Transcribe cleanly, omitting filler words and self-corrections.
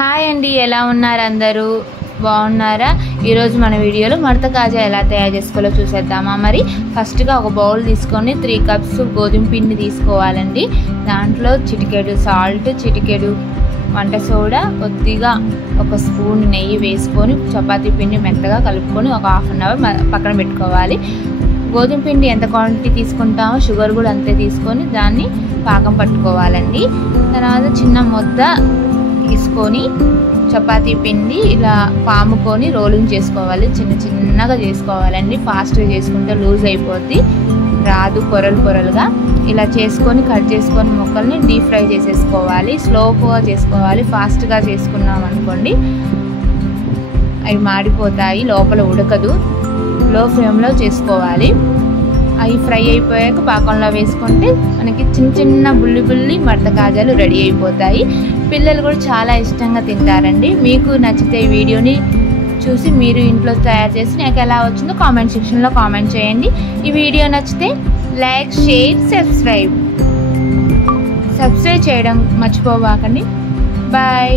Hi అండి, ఎలా ఉన్నారు అందరూ? బాగున్నారా? ఈరోజు మన వీడియోలో మడత కాజా ఎలా తయారు చేసుకోవాలో చూసేద్దామా? మరి ఫస్ట్గా ఒక బౌల్ తీసుకొని 3 కప్స్ గోధుమ పిండి తీసుకోవాలండి. దాంట్లో చిటికెడు సాల్ట్, చిటికెడు వంట సోడా, కొద్దిగా ఒక స్పూన్ నెయ్యి వేసుకొని చపాతీ పిండి మెత్తగా కలుపుకొని ఒక హాఫ్ అన్ అవర్ పక్కన పెట్టుకోవాలి. గోధుమ పిండి ఎంత క్వాంటిటీ తీసుకుంటామో షుగర్ కూడా అంతే తీసుకొని దాన్ని పాకం పట్టుకోవాలండి. తర్వాత చిన్న ముద్ద తీసుకొని చపాతీ పిండి ఇలా పాముకొని రోలింగ్ చేసుకోవాలి. చిన్నగా చేసుకోవాలండి. ఫాస్ట్గా చేసుకుంటే లూజ్ అయిపోద్ది, రాదు పొరలుగా. ఇలా చేసుకొని కట్ చేసుకొని ముక్కల్ని డీప్ ఫ్రై చేసేసుకోవాలి. స్లోగా చేసుకోవాలి. ఫాస్ట్గా చేసుకున్నాం అనుకోండి అవి మాడిపోతాయి, లోపల ఉడకదు. లో ఫ్లేమ్లో చేసుకోవాలి. అవి ఫ్రై అయిపోయాక పాకంలో వేసుకుంటే మనకి చిన్న బుల్లి మడత కాజాలు రెడీ అయిపోతాయి. పిల్లలు కూడా చాలా ఇష్టంగా తింటారండి. మీకు నచ్చితే ఈ వీడియోని చూసి మీరు ఇంట్లో తయారు చేసి నాకు ఎలా వచ్చిందో కామెంట్ సెక్షన్లో కామెంట్ చేయండి. ఈ వీడియో నచ్చితే లైక్, షేర్, సబ్స్క్రైబ్ చేయడం మర్చిపోవాకండి. బాయ్.